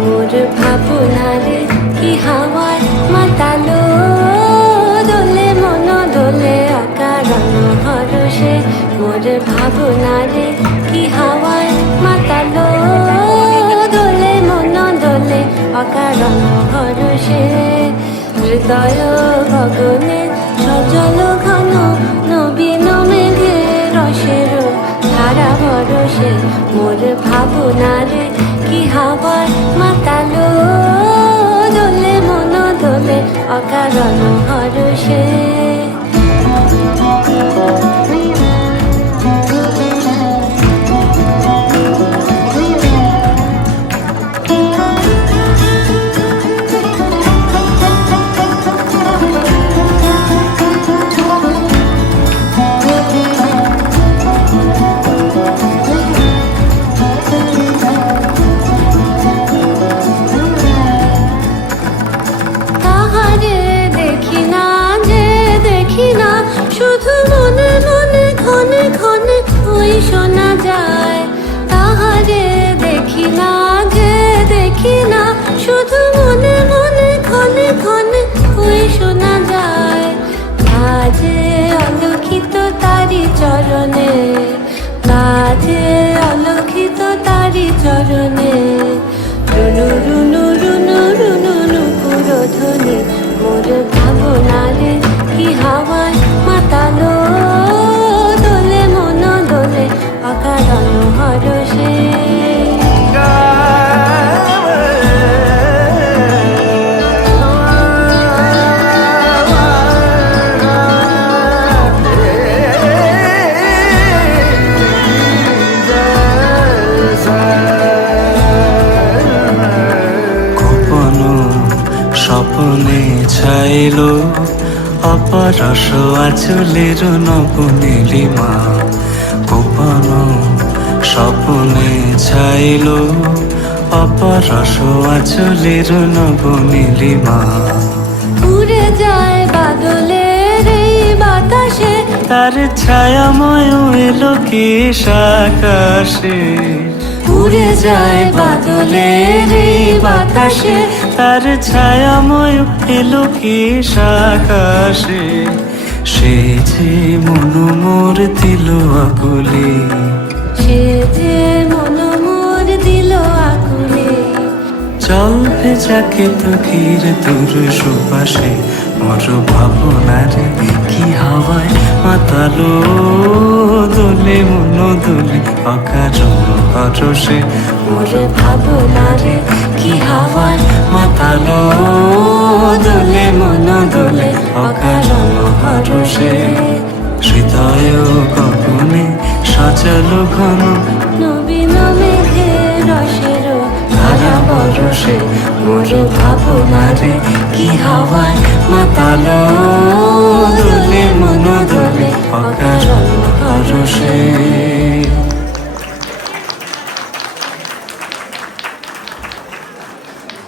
মোর ভাবনারে কি হাওয়ায় মাতালো, দোলে মন দোলে অকারণ হরষে। মোর ভাবনারে কি হাওয়ায় মাতালো, দোলে মন দোলে অকারণ হরষে। হৃদয় গগনে সজল ঘন নবীন মেঘে রসের ধারা বরষে। মোর ভাবনারে কি হাওয়ায় মাতালো, দোলে মন দোলে অকারণ হরষে। শুধু মনে মনে ক্ষণে ক্ষণে ওই শোনা যায়, তাহারে দেখি না যে দেখি না। শুধু মনে মনে ক্ষণে ক্ষণে ওই শোনা যায়, কাজে অলক্ষিত তারি চরণে, কাজে অলক্ষিত তারি চরণে। রুনু রুনু রুনু রুনু নুপুর ধ্বনি, মোর ভাবনারে কি হাওয়ায় মাতালো, দোলে মন দোলে অকারণ হরষে। স্বপ্নে ছাইলো অপরস আঁচলের নবনীলিমা। গোপন স্বপ্নে ছাইলো অপরস আঁচলের নবনীলিমা। উড়ে যায় বাদলের এই বাতাসে, তার ছায়াময় এলো কি আকাশে। উড়ে যায় বাদলের এই বাতাসে, তার ছায়াময় এলো কি আকাশে। সে যে মন মোর দিল আকুলে, সে যে মন মোর দিল আকুলে। জল ভেজাকে তকির তোর সুবাসে। মোর ভাবনারে কি হাওয়ায় মাতালো, দোলে মন দোলে অকারণ হরষে। মোর ভাবনারে কি হাওয়ায় মাতালো, দোলে মন দোলে অকারণ হরষে। হৃদয় গগনে সজল ঘন নবীন মেঘে রসের ধারা বরষে। মোর ভাবনারে কি হাওয়ায় মাতালো,